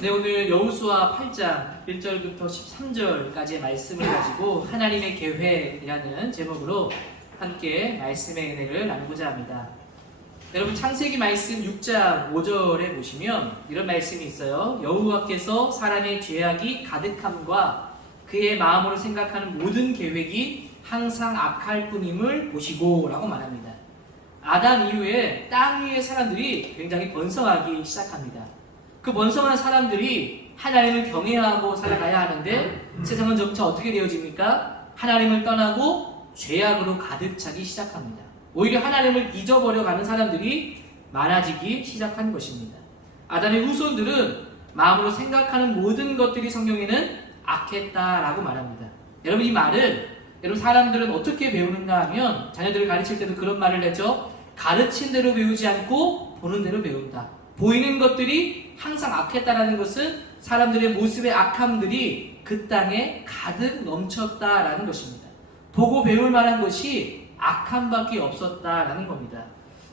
네, 오늘 여호수아 8장 1절부터 13절까지의 말씀을 가지고 하나님의 계획이라는 제목으로 함께 말씀의 은혜를 나누고자 합니다. 여러분, 창세기 말씀 6장 5절에 보시면 이런 말씀이 있어요. 여호와께서 사람의 죄악이 가득함과 그의 마음으로 생각하는 모든 계획이 항상 악할 뿐임을 보시고 라고 말합니다. 아담 이후에 땅 위의 사람들이 굉장히 번성하기 시작합니다. 그 번성한 사람들이 하나님을 경외하고 살아가야 하는데 세상은 점차 어떻게 되어집니까? 하나님을 떠나고 죄악으로 가득 차기 시작합니다. 오히려 하나님을 잊어버려가는 사람들이 많아지기 시작한 것입니다. 아담의 후손들은 마음으로 생각하는 모든 것들이 성경에는 악했다라고 말합니다. 여러분, 이 말은 여러분 사람들은 어떻게 배우는가 하면 자녀들을 가르칠 때도 그런 말을 했죠. 가르친 대로 배우지 않고 보는 대로 배운다. 보이는 것들이 항상 악했다라는 것은 사람들의 모습의 악함들이 그 땅에 가득 넘쳤다라는 것입니다. 보고 배울 만한 것이 악함밖에 없었다라는 겁니다.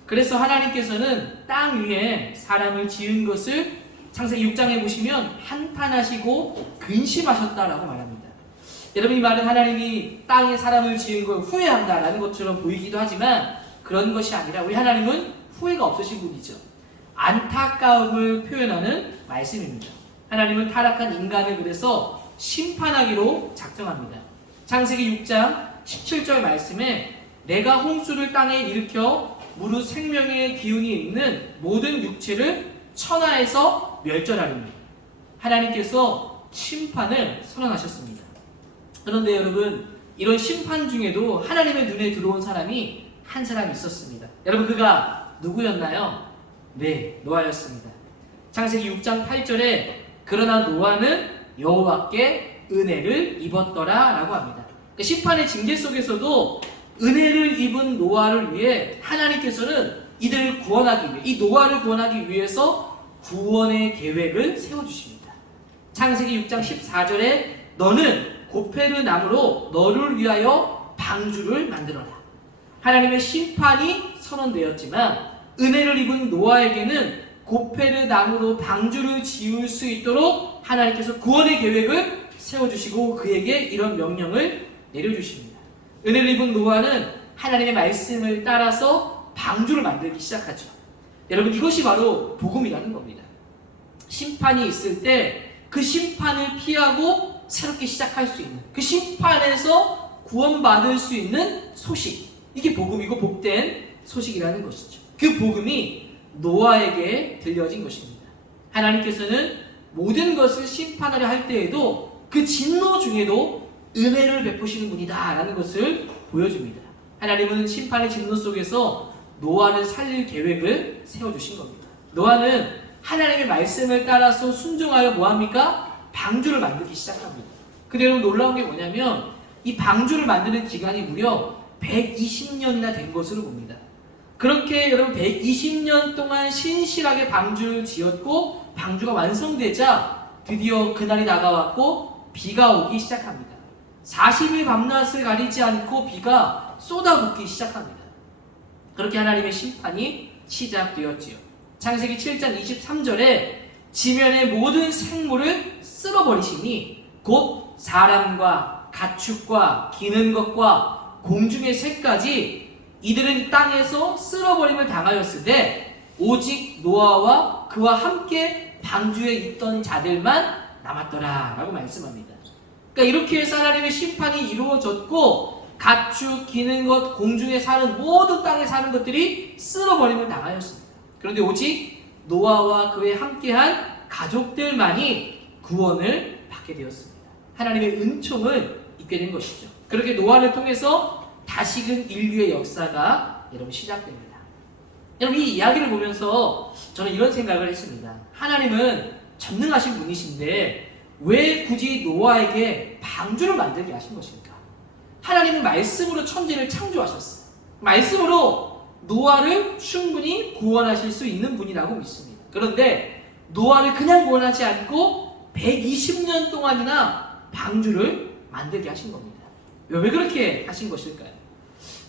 그래서 하나님께서는 땅 위에 사람을 지은 것을 창세기 6장에 보시면 한탄하시고 근심하셨다라고 말합니다. 여러분, 이 말은 하나님이 땅에 사람을 지은 걸 후회한다라는 것처럼 보이기도 하지만 그런 것이 아니라 우리 하나님은 후회가 없으신 분이죠. 안타까움을 표현하는 말씀입니다. 하나님은 타락한 인간을 그래서 심판하기로 작정합니다. 창세기 6장 17절 말씀에 내가 홍수를 땅에 일으켜 무릇 생명의 기운이 있는 모든 육체를 천하에서 멸절하리니 하나님께서 심판을 선언하셨습니다. 그런데 여러분, 이런 심판 중에도 하나님의 눈에 들어온 사람이 한 사람 있었습니다. 여러분, 그가 누구였나요? 네, 노아였습니다. 창세기 6장 8절에 그러나 노아는 여호와께 은혜를 입었더라 라고 합니다. 그러니까 심판의 징계 속에서도 은혜를 입은 노아를 위해 하나님께서는 이들을 구원하기 위해, 이 노아를 구원하기 위해서 구원의 계획을 세워주십니다. 창세기 6장 14절에 너는 고페르 나무로 너를 위하여 방주를 만들어라. 하나님의 심판이 선언되었지만 은혜를 입은 노아에게는 고페르 나무로 방주를 지을 수 있도록 하나님께서 구원의 계획을 세워주시고 그에게 이런 명령을 내려주십니다. 은혜를 입은 노아는 하나님의 말씀을 따라서 방주를 만들기 시작하죠. 여러분, 이것이 바로 복음이라는 겁니다. 심판이 있을 때 그 심판을 피하고 새롭게 시작할 수 있는, 그 심판에서 구원받을 수 있는 소식, 이게 복음이고 복된 소식이라는 것이죠. 그 복음이 노아에게 들려진 것입니다. 하나님께서는 모든 것을 심판하려 할 때에도 그 진노 중에도 은혜를 베푸시는 분이다 라는 것을 보여줍니다. 하나님은 심판의 진노 속에서 노아를 살릴 계획을 세워주신 겁니다. 노아는 하나님의 말씀을 따라서 순종하여 뭐합니까? 방주를 만들기 시작합니다. 근데 여러분, 놀라운 게 뭐냐면 이 방주를 만드는 기간이 무려 120년이나 된 것으로 봅니다. 그렇게 여러분 120년 동안 신실하게 방주를 지었고 방주가 완성되자 드디어 그날이 다가왔고 비가 오기 시작합니다. 40일 밤낮을 가리지 않고 비가 쏟아붓기 시작합니다. 그렇게 하나님의 심판이 시작되었지요. 창세기 7장 23절에 지면의 모든 생물을 쓸어버리시니 곧 사람과 가축과 기는 것과 공중의 새까지 이들은 땅에서 쓸어버림을 당하였을 때 오직 노아와 그와 함께 방주에 있던 자들만 남았더라 라고 말씀합니다. 그러니까 이렇게 해서 하나님의 심판이 이루어졌고 가축, 기는 것, 공중에 사는 모든 땅에 사는 것들이 쓸어버림을 당하였습니다. 그런데 오직 노아와 그에 함께한 가족들만이 구원을 받게 되었습니다. 하나님의 은총을 입게 된 것이죠. 그렇게 노아를 통해서 다시금 인류의 역사가 여러분 시작됩니다. 여러분, 이 이야기를 보면서 저는 이런 생각을 했습니다. 하나님은 전능하신 분이신데 왜 굳이 노아에게 방주를 만들게 하신 것입니까? 하나님은 말씀으로 천지를 창조하셨어요. 말씀으로 노아를 충분히 구원하실 수 있는 분이라고 믿습니다. 그런데 노아를 그냥 구원하지 않고 120년 동안이나 방주를 만들게 하신 겁니다. 왜 그렇게 하신 것일까요?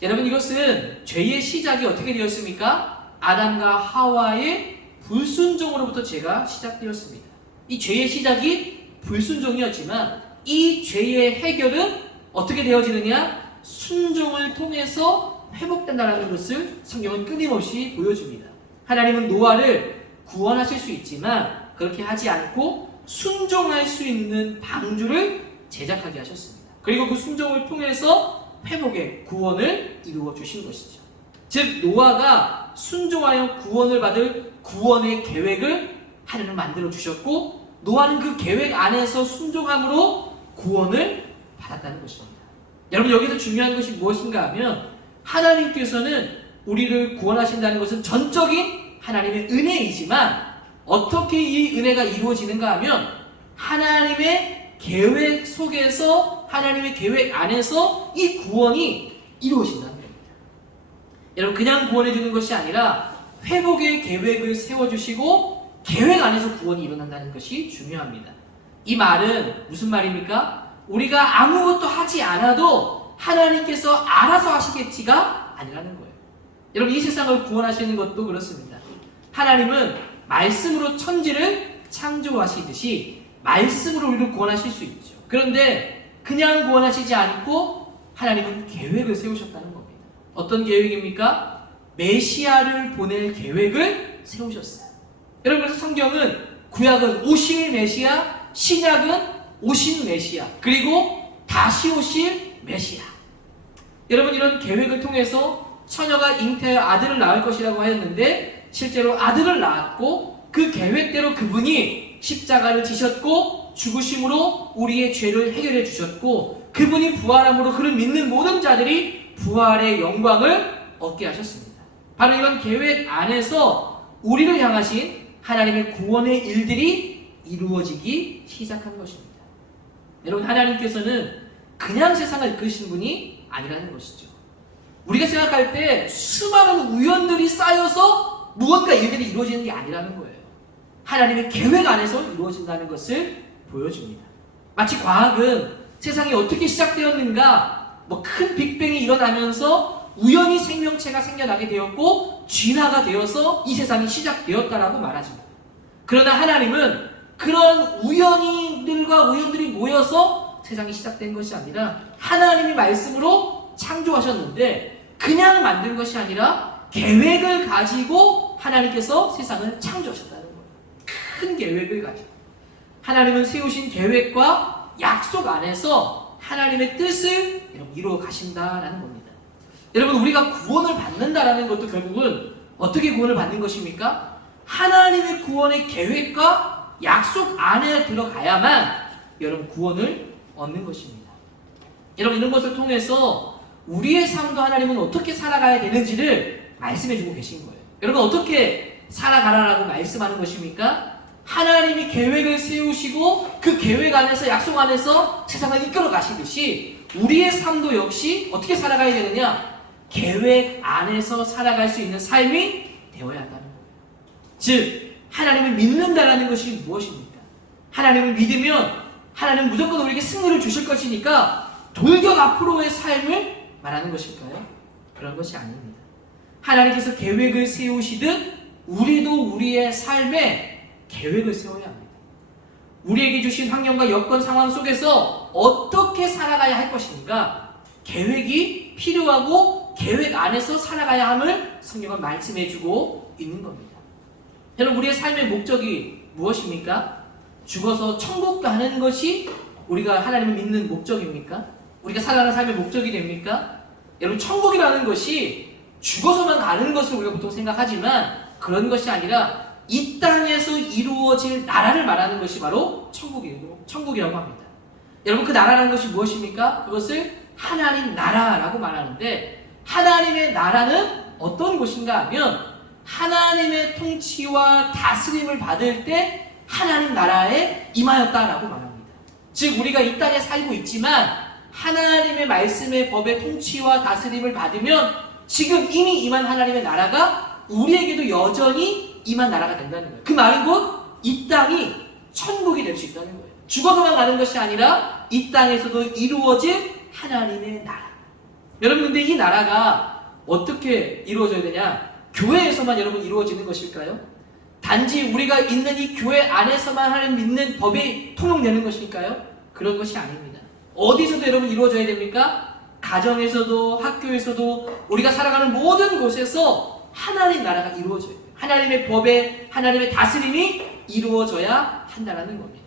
여러분, 이것은 죄의 시작이 어떻게 되었습니까? 아담과 하와의 불순종으로부터 죄가 시작되었습니다. 이 죄의 시작이 불순종이었지만 이 죄의 해결은 어떻게 되어지느냐? 순종을 통해서 회복된다는 것을 성경은 끊임없이 보여줍니다. 하나님은 노아를 구원하실 수 있지만 그렇게 하지 않고 순종할 수 있는 방주를 제작하게 하셨습니다. 그리고 그 순종을 통해서 회복의 구원을 이루어 주신 것이죠. 즉 노아가 순종하여 구원을 받을 구원의 계획을 하나님은 만들어 주셨고 노아는 그 계획 안에서 순종함으로 구원을 받았다는 것입니다. 여러분 여기서 중요한 것이 무엇인가 하면 하나님께서는 우리를 구원하신다는 것은 전적인 하나님의 은혜이지만 어떻게 이 은혜가 이루어지는가 하면 하나님의 계획 속에서 하나님의 계획 안에서 이 구원이 이루어진다는 겁니다. 여러분 그냥 구원해 주는 것이 아니라 회복의 계획을 세워주시고 계획 안에서 구원이 일어난다는 것이 중요합니다. 이 말은 무슨 말입니까? 우리가 아무것도 하지 않아도 하나님께서 알아서 하시겠지가 아니라는 거예요. 여러분 이 세상을 구원하시는 것도 그렇습니다. 하나님은 말씀으로 천지를 창조하시듯이 말씀으로 우리를 구원하실 수 있죠. 그런데 그냥 구원하시지 않고 하나님은 계획을 세우셨다는 겁니다. 어떤 계획입니까? 메시아를 보낼 계획을 세우셨어요. 여러분 그래서 성경은 구약은 오실 메시아, 신약은 오신 메시아, 그리고 다시 오실 메시아. 여러분 이런 계획을 통해서 처녀가 잉태하여 아들을 낳을 것이라고 하였는데 실제로 아들을 낳았고 그 계획대로 그분이 십자가를 지셨고 죽으심으로 우리의 죄를 해결해 주셨고 그분이 부활함으로 그를 믿는 모든 자들이 부활의 영광을 얻게 하셨습니다. 바로 이런 계획 안에서 우리를 향하신 하나님의 구원의 일들이 이루어지기 시작한 것입니다. 여러분 하나님께서는 그냥 세상을 이끄시는 분이 아니라는 것이죠. 우리가 생각할 때 수많은 우연들이 쌓여서 무언가 일들이 이루어지는 게 아니라는 거예요. 하나님의 계획 안에서 이루어진다는 것을 보여줍니다. 마치 과학은 세상이 어떻게 시작되었는가, 큰 빅뱅이 일어나면서 우연히 생명체가 생겨나게 되었고 진화가 되어서 이 세상이 시작되었다라고 말하죠. 그러나 하나님은 그런 우연들이 모여서 세상이 시작된 것이 아니라 하나님이 말씀으로 창조하셨는데 그냥 만든 것이 아니라 계획을 가지고 하나님께서 세상을 창조하셨다는 거예요. 큰 계획을 가지고 하나님은 세우신 계획과 약속 안에서 하나님의 뜻을 이루어 가신다라는 겁니다. 여러분 우리가 구원을 받는다라는 것도 결국은 어떻게 구원을 받는 것입니까? 하나님의 구원의 계획과 약속 안에 들어가야만 여러분 구원을 얻는 것입니다. 여러분 이런 것을 통해서 우리의 삶도 하나님은 어떻게 살아가야 되는지를 말씀해주고 계신 거예요. 여러분 어떻게 살아가라라고 말씀하는 것입니까? 하나님이 계획을 세우시고 그 계획 안에서 약속 안에서 세상을 이끌어 가시듯이 우리의 삶도 역시 어떻게 살아가야 되느냐? 계획 안에서 살아갈 수 있는 삶이 되어야 한다는 거예요. 즉 하나님을 믿는다라는 것이 무엇입니까? 하나님을 믿으면 하나님은 무조건 우리에게 승리를 주실 것이니까 돌격 앞으로의 삶을 말하는 것일까요? 그런 것이 아닙니다. 하나님께서 계획을 세우시듯 우리도 우리의 삶에 계획을 세워야 합니다. 우리에게 주신 환경과 여건 상황 속에서 어떻게 살아가야 할 것인가 계획이 필요하고 계획 안에서 살아가야 함을 성경은 말씀해주고 있는 겁니다. 여러분 우리의 삶의 목적이 무엇입니까? 죽어서 천국 가는 것이 우리가 하나님을 믿는 목적입니까? 우리가 살아가는 삶의 목적이 됩니까? 여러분 천국이라는 것이 죽어서만 가는 것을 우리가 보통 생각하지만 그런 것이 아니라 이 땅에서 이루어질 나라를 말하는 것이 바로 천국이라고 합니다. 여러분 그 나라라는 것이 무엇입니까? 그것을 하나님 나라라고 말하는데 하나님의 나라는 어떤 곳인가 하면 하나님의 통치와 다스림을 받을 때 하나님 나라에 임하였다라고 말합니다. 즉 우리가 이 땅에 살고 있지만 하나님의 말씀의 법의 통치와 다스림을 받으면 지금 이미 임한 하나님의 나라가 우리에게도 여전히 임한 나라가 된다는 거예요. 그 말은 곧 이 땅이 천국이 될 수 있다는 거예요. 죽어서만 가는 것이 아니라 이 땅에서도 이루어질 하나님의 나라. 여러분 근데 이 나라가 어떻게 이루어져야 되냐? 교회에서만 여러분 이루어지는 것일까요? 단지 우리가 있는 이 교회 안에서만 하는 믿는 법이 통용되는 것일까요? 그런 것이 아닙니다. 어디서도 여러분 이루어져야 됩니까? 가정에서도 학교에서도 우리가 살아가는 모든 곳에서 하나님 나라가 이루어져야 돼요. 하나님의 법에 하나님의 다스림이 이루어져야 한다는 겁니다.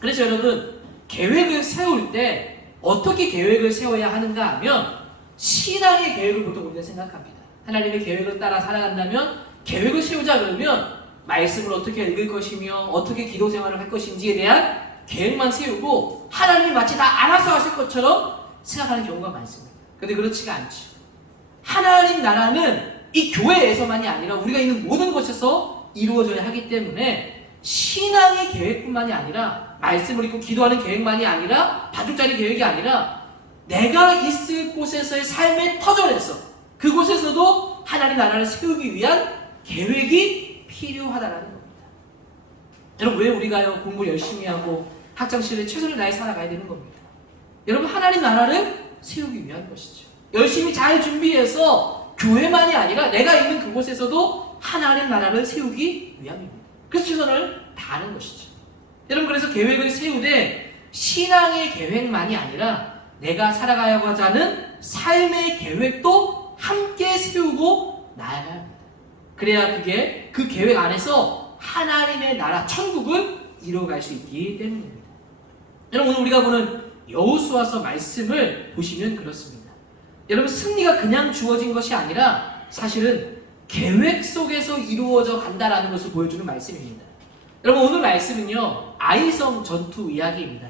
그래서 여러분 계획을 세울 때 어떻게 계획을 세워야 하는가 하면 신앙의 계획을 보통 우리가 생각합니다. 하나님의 계획을 따라 살아간다면 계획을 세우자 그러면 말씀을 어떻게 읽을 것이며 어떻게 기도 생활을 할 것인지에 대한 계획만 세우고 하나님이 마치 다 알아서 하실 것처럼 생각하는 경우가 많습니다. 그런데 그렇지가 않죠. 하나님 나라는 이 교회에서만이 아니라 우리가 있는 모든 곳에서 이루어져야 하기 때문에 신앙의 계획뿐만이 아니라 말씀을 읽고 기도하는 계획만이 아니라 다주짜리 계획이 아니라 내가 있을 곳에서의 삶의 터전에서 그곳에서도 하나님 나라를 세우기 위한 계획이 필요하다는 겁니다. 여러분 왜 우리가요 공부 열심히 하고 학창시절에 최선을 다해 살아가야 되는 겁니다. 여러분 하나님 나라를 세우기 위한 것이죠. 열심히 잘 준비해서 교회만이 아니라 내가 있는 그곳에서도 하나님 나라를 세우기 위함입니다. 그래서 최선을 다하는 것이죠. 여러분 그래서 계획을 세우되 신앙의 계획만이 아니라 내가 살아가고자 하는 삶의 계획도 함께 세우고 나아가야 합니다. 그래야 그게 그 계획 안에서 하나님의 나라 천국을 이루어갈 수 있기 때문입니다. 여러분 오늘 우리가 보는 여호수아서 말씀을 보시면 그렇습니다. 여러분 승리가 그냥 주어진 것이 아니라 사실은 계획 속에서 이루어져 간다라는 것을 보여주는 말씀입니다. 여러분 오늘 말씀은요 아이성 전투 이야기입니다.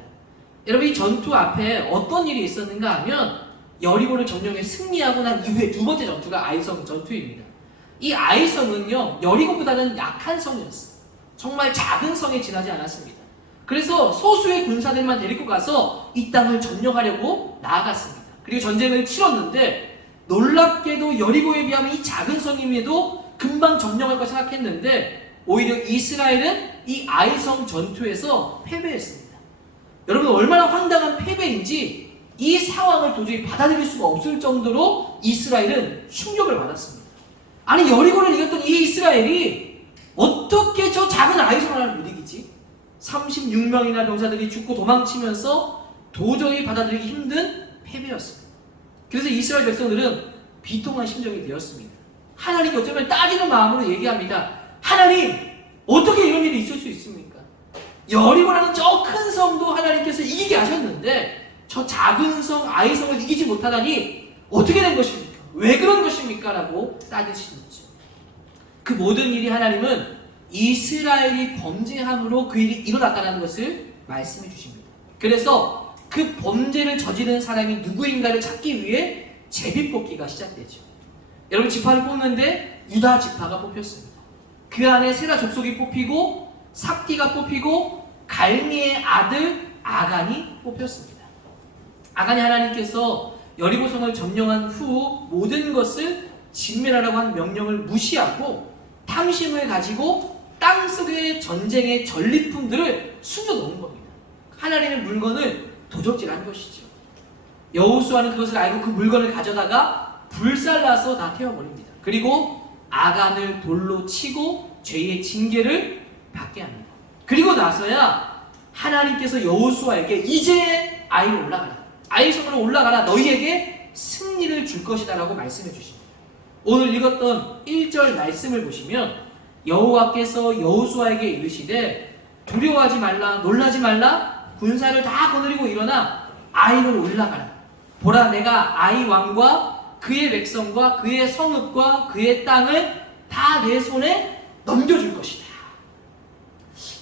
여러분 이 전투 앞에 어떤 일이 있었는가 하면 여리고를 점령해 승리하고 난 이후에 두 번째 전투가 아이성 전투입니다. 이 아이성은요 여리고보다는 약한 성이었어요. 정말 작은 성에 지나지 않았습니다. 그래서 소수의 군사들만 데리고 가서 이 땅을 점령하려고 나아갔습니다. 그리고 전쟁을 치렀는데 놀랍게도 여리고에 비하면 이 작은 성임에도 금방 점령할 거 생각했는데 오히려 이스라엘은 이 아이성 전투에서 패배했습니다. 여러분 얼마나 황당한 패배인지 이 상황을 도저히 받아들일 수가 없을 정도로 이스라엘은 충격을 받았습니다. 아니 여리고를 이겼던 이 이스라엘이 어떻게 저 작은 아이성을 못 이기지? 36명이나 병사들이 죽고 도망치면서 도저히 받아들이기 힘든 패배였습니다. 그래서 이스라엘 백성들은 비통한 심정이 되었습니다. 하나님께 어쩌면 따지는 마음으로 얘기합니다. 하나님 어떻게 이런 일이 있을 수 있습니까? 여리고라는 저 큰 성도 하나님께서 이기게 하셨는데 저 작은 성 아이성을 이기지 못하다니 어떻게 된 것입니까? 왜 그런 것입니까? 라고 따지시죠. 그 모든 일이 하나님은 이스라엘이 범죄함으로 그 일이 일어났다는 것을 말씀해 주십니다. 그래서 그 범죄를 저지른 사람이 누구인가를 찾기 위해 제비뽑기가 시작되죠. 여러분 지파를 뽑는데 유다 지파가 뽑혔습니다. 그 안에 세라 족속이 뽑히고 삽디가 뽑히고 갈미의 아들 아간이 뽑혔습니다. 아간이 하나님께서 여리고성을 점령한 후 모든 것을 진멸하라고 한 명령을 무시하고 탐심을 가지고 땅속의 전쟁의 전리품들을 숨겨놓은 겁니다. 하나님의 물건을 도적질한 것이죠. 여호수아는 그것을 알고 그 물건을 가져다가 불살라서 다 태워버립니다. 그리고 아간을 돌로 치고 죄의 징계를 받게 합니다. 그리고 나서야 하나님께서 여호수아에게 이제 아이로 올라가라, 아이성으로 올라가라, 너희에게 승리를 줄 것이다 라고 말씀해 주십니다. 오늘 읽었던 1절 말씀을 보시면 여호와께서 여호수아에게 이르시되 두려워하지 말라, 놀라지 말라, 군사를 다 거느리고 일어나 아이로 올라가라. 보라 내가 아이 왕과 그의 백성과 그의 성읍과 그의 땅을 다 내 손에 넘겨줄 것이다.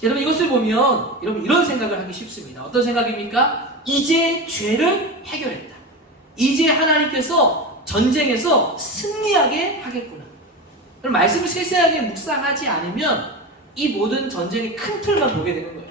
여러분 이것을 보면 여러분 이런 생각을 하기 쉽습니다. 어떤 생각입니까? 이제 죄를 해결했다. 이제 하나님께서 전쟁에서 승리하게 하겠구나. 그럼 말씀을 세세하게 묵상하지 않으면 이 모든 전쟁의 큰 틀만 보게 되는 거예요.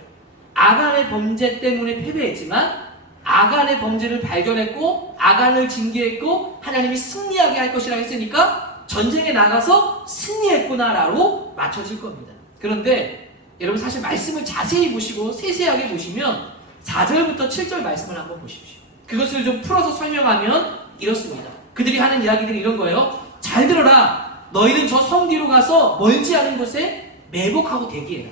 아간의 범죄 때문에 패배했지만 아간의 범죄를 발견했고 아간을 징계했고 하나님이 승리하게 할 것이라 했으니까 전쟁에 나가서 승리했구나라고 맞춰질 겁니다. 그런데 여러분 사실 말씀을 자세히 보시고 세세하게 보시면 4절부터 7절 말씀을 한번 보십시오. 그것을 좀 풀어서 설명하면 이렇습니다. 그들이 하는 이야기들이 이런 거예요. 잘 들어라. 너희는 저 성 뒤로 가서 멀지 않은 곳에 매복하고 대기해라.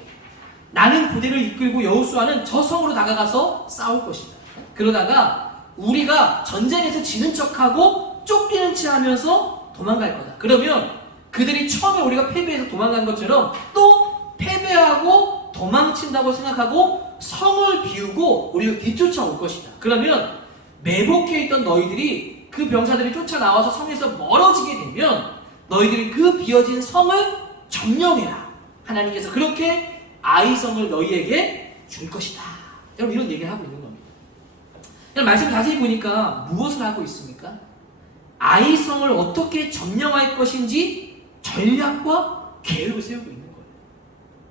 나는 부대를 이끌고 여호수아는 저 성으로 다가가서 싸울 것이다. 그러다가 우리가 전쟁에서 지는 척하고 쫓기는 체 하면서 도망갈 거다. 그러면 그들이 처음에 우리가 패배해서 도망간 것처럼 또 패배하고 도망친다고 생각하고 성을 비우고 우리를 뒤쫓아올 것이다. 그러면 매복해 있던 너희들이 그 병사들이 쫓아나와서 성에서 멀어지게 되면 너희들이 그 비어진 성을 점령해라. 하나님께서 그렇게 아이성을 너희에게 줄 것이다. 여러분 이런 얘기를 하고 있는 겁니다. 여러분 말씀 자세히 보니까 무엇을 하고 있습니까? 아이성을 어떻게 점령할 것인지 전략과 계획을 세우고 있는 거예요.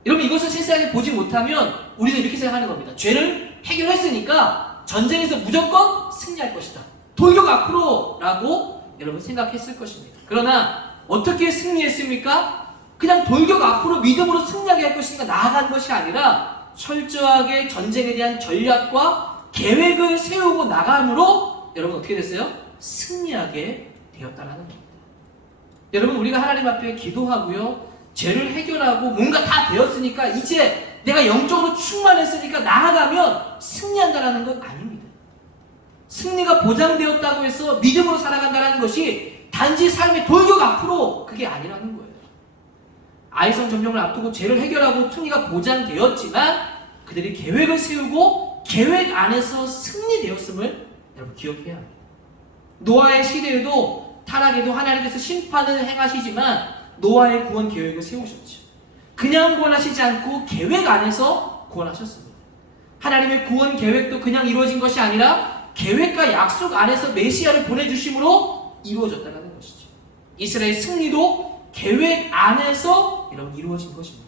여러분 이것을 세세하게 보지 못하면 우리는 이렇게 생각하는 겁니다. 죄를 해결했으니까 전쟁에서 무조건 승리할 것이다. 돌격 앞으로 라고 여러분 생각했을 것입니다. 그러나 어떻게 승리했습니까? 그냥 돌격 앞으로 믿음으로 승리하게 할 것이니까 나아간 것이 아니라 철저하게 전쟁에 대한 전략과 계획을 세우고 나감으로 여러분 어떻게 됐어요? 승리하게 되었다는 겁니다. 여러분 우리가 하나님 앞에 기도하고요. 죄를 해결하고 뭔가 다 되었으니까 이제 내가 영적으로 충만했으니까 나아가면 승리한다는 건 아닙니다. 승리가 보장되었다고 해서 믿음으로 살아간다는 것이 단지 삶의 돌격 앞으로 그게 아니라는 거예요. 아이성 점령을 앞두고 죄를 해결하고 승리가 보장되었지만 그들이 계획을 세우고 계획 안에서 승리되었음을 여러분 기억해야 합니다. 노아의 시대에도 타락에도 하나님께서 심판을 행하시지만 노아의 구원 계획을 세우셨죠. 그냥 구원하시지 않고 계획 안에서 구원하셨습니다. 하나님의 구원 계획도 그냥 이루어진 것이 아니라 계획과 약속 안에서 메시아를 보내주심으로 이루어졌다는 것이죠. 이스라엘 승리도 계획 안에서 여러분 이루어진 것입니다.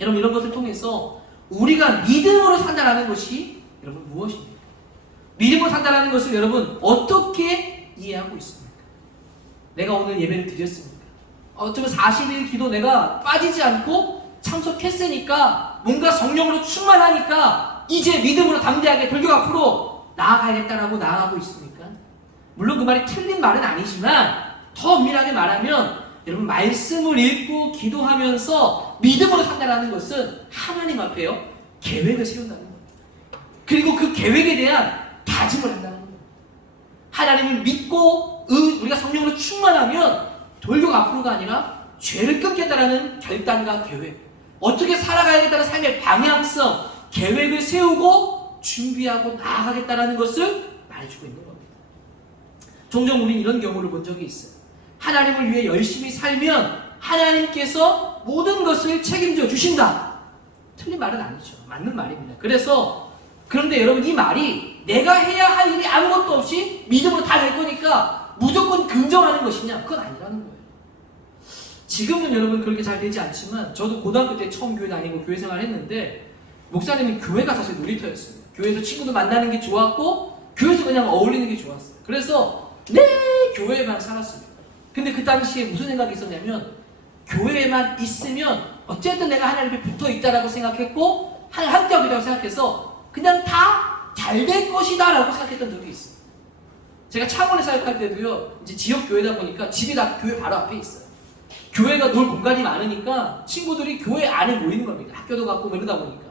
여러분 이런 것을 통해서 우리가 믿음으로 산다는 것이 여러분 무엇입니까? 믿음으로 산다는 것을 여러분 어떻게 이해하고 있습니까? 내가 오늘 예배를 드렸습니까? 어쩌면 40일 기도 내가 빠지지 않고 참석했으니까 뭔가 성령으로 충만하니까 이제 믿음으로 담대하게 돌격 앞으로 나아가야겠다라고 나아가고 있습니까? 물론 그 말이 틀린 말은 아니지만 더 엄밀하게 말하면 여러분 말씀을 읽고 기도하면서 믿음으로 산다는 것은 하나님 앞에요 계획을 세운다는 겁니다. 그리고 그 계획에 대한 다짐을 한다는 겁니다. 하나님을 믿고 우리가 성령으로 충만하면 돌격 앞으로가 아니라 죄를 끊겠다라는 결단과 계획, 어떻게 살아가야겠다는 삶의 방향성, 계획을 세우고 준비하고 나아가겠다라는 것을 말해주고 있는 겁니다. 종종 우리는 이런 경우를 본 적이 있어요. 하나님을 위해 열심히 살면 하나님께서 모든 것을 책임져 주신다. 틀린 말은 아니죠. 맞는 말입니다. 그런데 여러분 이 말이 내가 해야 할 일이 아무것도 없이 믿음으로 다 될 거니까 무조건 긍정하는 것이냐? 그건 아니라는 거예요. 지금은 여러분 그렇게 잘 되지 않지만 저도 고등학교 때 처음 교회 다니고 교회 생활을 했는데 목사님은 교회가 사실 놀이터였습니다. 교회에서 친구들 만나는 게 좋았고 교회에서 그냥 어울리는 게 좋았어요. 그래서 내 교회에만 살았습니다. 근데 그 당시에 무슨 생각이 있었냐면 교회에만 있으면 어쨌든 내가 하나님 앞에 붙어있다라고 생각했고 함께하겠다고 생각해서 그냥 다 잘 될 것이다 라고 생각했던 적이 있어요. 제가 창원에 사역할 때도요 이제 지역 교회다 보니까 집이 다 교회 바로 앞에 있어요. 교회가 놀 공간이 많으니까 친구들이 교회 안에 모이는 겁니다. 학교도 갖고 이러다 보니까.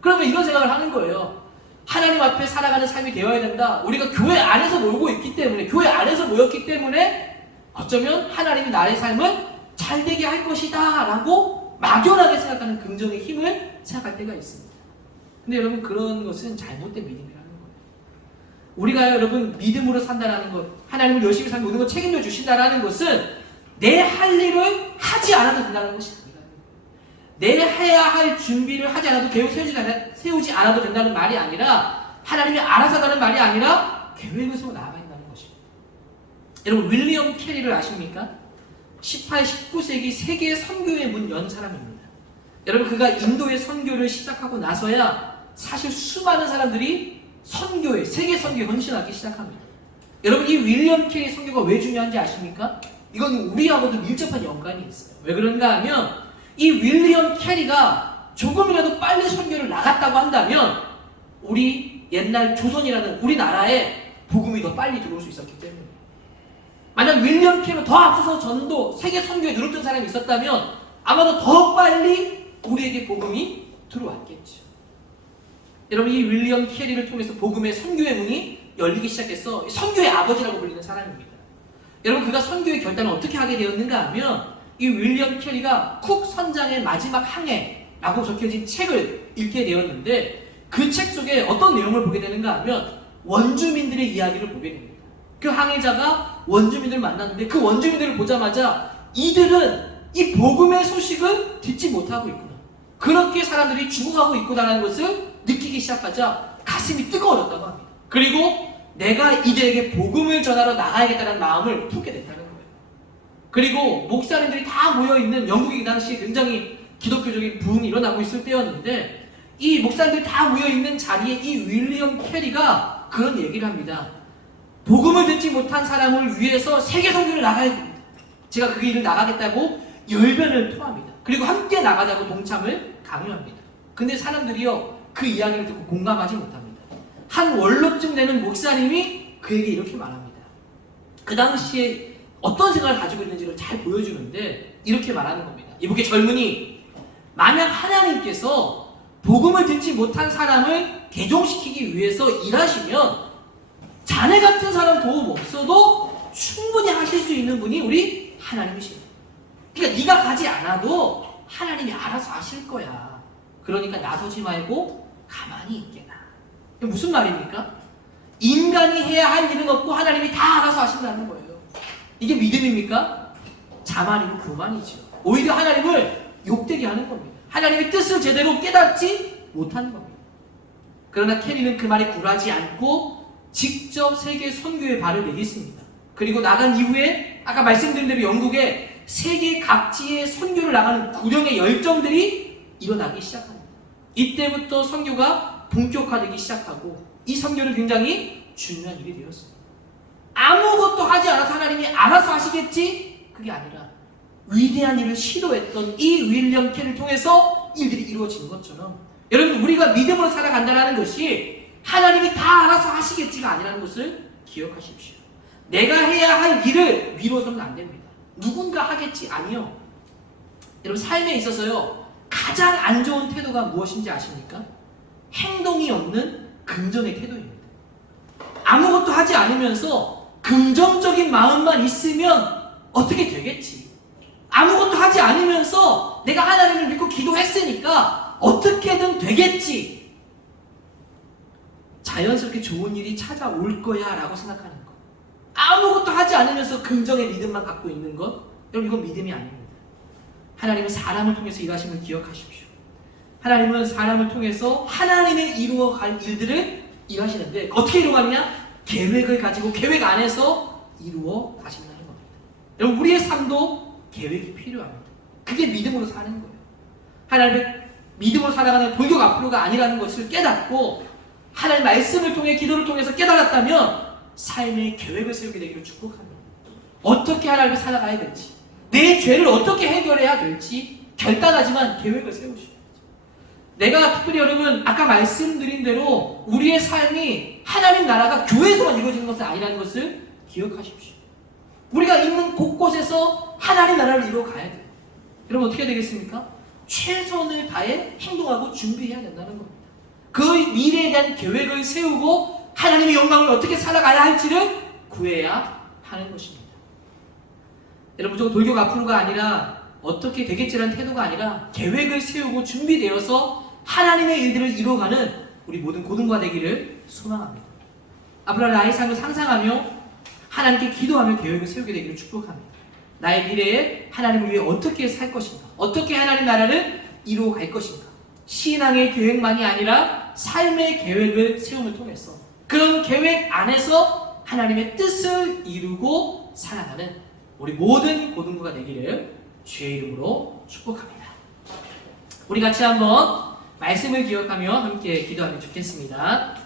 그러면 이런 생각을 하는 거예요. 하나님 앞에 살아가는 삶이 되어야 된다. 우리가 교회 안에서 놀고 있기 때문에 교회 안에서 모였기 때문에 어쩌면 하나님이 나의 삶을 잘 되게 할 것이다 라고 막연하게 생각하는 긍정의 힘을 생각할 때가 있습니다. 근데 여러분 그런 것은 잘못된 믿음이라는 거예요. 우리가 여러분 믿음으로 산다는 것, 하나님을 열심히 살고 모든 걸 책임져 주신다는 것은 내 할 일을 하지 않아도 된다는 것이 아니라 내 해야 할 준비를 하지 않아도 계획 세우지 않아도 된다는 말이 아니라 하나님이 알아서 하는 말이 아니라 계획을 세워 나아간다는 것입니다. 여러분 윌리엄 캐리를 아십니까? 18, 19세기 세계 선교의 문 연 사람입니다. 여러분 그가 인도의 선교를 시작하고 나서야 사실 수많은 사람들이 선교에 세계 선교에 헌신하기 시작합니다. 여러분 이 윌리엄 캐리 선교가 왜 중요한지 아십니까? 이건 우리하고도 밀접한 연관이 있어요. 왜 그런가 하면 이 윌리엄 캐리가 조금이라도 빨리 선교를 나갔다고 한다면 우리 옛날 조선이라는 우리나라에 복음이 더 빨리 들어올 수 있었기 때문에 만약 윌리엄 캐리가 더 앞서서 전도 세계 선교에 누렸던 사람이 있었다면 아마도 더 빨리 우리에게 복음이 들어왔겠죠. 여러분, 이 윌리엄 캐리를 통해서 복음의 선교의 문이 열리기 시작해서 선교의 아버지라고 불리는 사람입니다. 여러분, 그가 선교의 결단을 어떻게 하게 되었는가 하면 이 윌리엄 캐리가 쿡 선장의 마지막 항해라고 적혀진 책을 읽게 되었는데 그 책 속에 어떤 내용을 보게 되는가 하면 원주민들의 이야기를 보게 됩니다. 그 항해자가 원주민들을 만났는데 그 원주민들을 보자마자 이들은 이 복음의 소식을 듣지 못하고 있구나, 그렇게 사람들이 죽어가고 있구나라는 것을 느끼기 시작하자 가슴이 뜨거워졌다고 합니다. 그리고 내가 이들에게 복음을 전하러 나가야겠다는 마음을 품게 됐다는 거예요. 그리고 목사님들이 다 모여있는, 영국이 그 당시에 굉장히 기독교적인 부흥이 일어나고 있을 때였는데 이 목사님들이 다 모여있는 자리에 이 윌리엄 캐리가 그런 얘기를 합니다. 복음을 듣지 못한 사람을 위해서 세계 선교를 나가야 됩니다. 제가 그 일을 나가겠다고 열변을 토합니다. 그리고 함께 나가자고 동참을 강요합니다. 근데 사람들이요, 그 이야기를 듣고 공감하지 못합니다. 한 원로쯤 되는 목사님이 그에게 이렇게 말합니다. 그 당시에 어떤 생각을 가지고 있는지를 잘 보여주는데 이렇게 말하는 겁니다. 이보게 젊은이, 만약 하나님께서 복음을 듣지 못한 사람을 개종시키기 위해서 일하시면 자네 같은 사람 도움 없어도 충분히 하실 수 있는 분이 우리 하나님이십니다. 그러니까 네가 가지 않아도 하나님이 알아서 하실 거야. 그러니까 나서지 말고 가만히 있게나. 이게 무슨 말입니까? 인간이 해야 할 일은 없고 하나님이 다 알아서 하신다는 거예요. 이게 믿음입니까? 자만이고 교만이죠. 오히려 하나님을 욕되게 하는 겁니다. 하나님의 뜻을 제대로 깨닫지 못하는 겁니다. 그러나 캐리는 그 말에 굴하지 않고 직접 세계 선교의 발을 내딛습니다. 그리고 나간 이후에 아까 말씀드린 대로 영국에 세계 각지에 선교를 나가는 구령의 열정들이 일어나기 시작합니다. 이때부터 선교가 본격화되기 시작하고 이 선교는 굉장히 중요한 일이 되었습니다. 아무것도 하지 않아서 하나님이 알아서 하시겠지? 그게 아니라 위대한 일을 시도했던 이 윌리엄 캐리를 통해서 일들이 이루어지는 것처럼 여러분, 우리가 믿음으로 살아간다는 것이 하나님이 다 알아서 하시겠지가 아니라는 것을 기억하십시오. 내가 해야 할 일을 미뤄서는 안 됩니다. 누군가 하겠지? 아니요. 여러분, 삶에 있어서요, 가장 안 좋은 태도가 무엇인지 아십니까? 행동이 없는 긍정의 태도입니다. 아무것도 하지 않으면서 긍정적인 마음만 있으면 어떻게 되겠지? 아무것도 하지 않으면서 내가 하나님을 믿고 기도했으니까 어떻게든 되겠지, 자연스럽게 좋은 일이 찾아올 거야 라고 생각하는 것, 아무것도 하지 않으면서 긍정의 믿음만 갖고 있는 것, 여러분, 이건 믿음이 아닙니다. 하나님은 사람을 통해서 일하심을 기억하십시오. 하나님은 사람을 통해서 하나님의 이루어갈 일들을 일하시는데 어떻게 이루어가느냐? 계획을 가지고 계획 안에서 이루어 가신다는 겁니다. 여러분, 우리의 삶도 계획이 필요합니다. 그게 믿음으로 사는 거예요. 하나님의 믿음으로 살아가는 돌격 앞으로가 아니라는 것을 깨닫고 하나님의 말씀을 통해 기도를 통해서 깨달았다면 삶의 계획을 세우게 되기를 축복합니다. 어떻게 하나님을 살아가야 될지, 내 죄를 어떻게 해결해야 될지 결단하지만 계획을 세우시오. 내가 특별히 여러분, 아까 말씀드린 대로 우리의 삶이 하나님 나라가 교회에서만 이루어지는 것은 아니라는 것을 기억하십시오. 우리가 있는 곳곳에서 하나님 나라를 이루어가야 돼요. 여러분, 어떻게 되겠습니까? 최선을 다해 행동하고 준비해야 된다는 겁니다. 그 미래에 대한 계획을 세우고 하나님의 영광을 어떻게 살아가야 할지를 구해야 하는 것입니다. 여러분, 저 돌격 앞으로가 아니라 어떻게 되겠지라는 태도가 아니라 계획을 세우고 준비되어서 하나님의 일들을 이루어가는 우리 모든 고등과 되기를 소망합니다. 앞으로 나의 삶을 상상하며 하나님께 기도하며 계획을 세우게 되기를 축복합니다. 나의 미래에 하나님을 위해 어떻게 살 것인가, 어떻게 하나님 나라를 이루어갈 것인가, 신앙의 계획만이 아니라 삶의 계획을 세움을 통해서 그런 계획 안에서 하나님의 뜻을 이루고 살아가는 우리 모든 고등부가 되기를 주의 이름으로 축복합니다. 우리 같이 한번 말씀을 기억하며 함께 기도하면 좋겠습니다.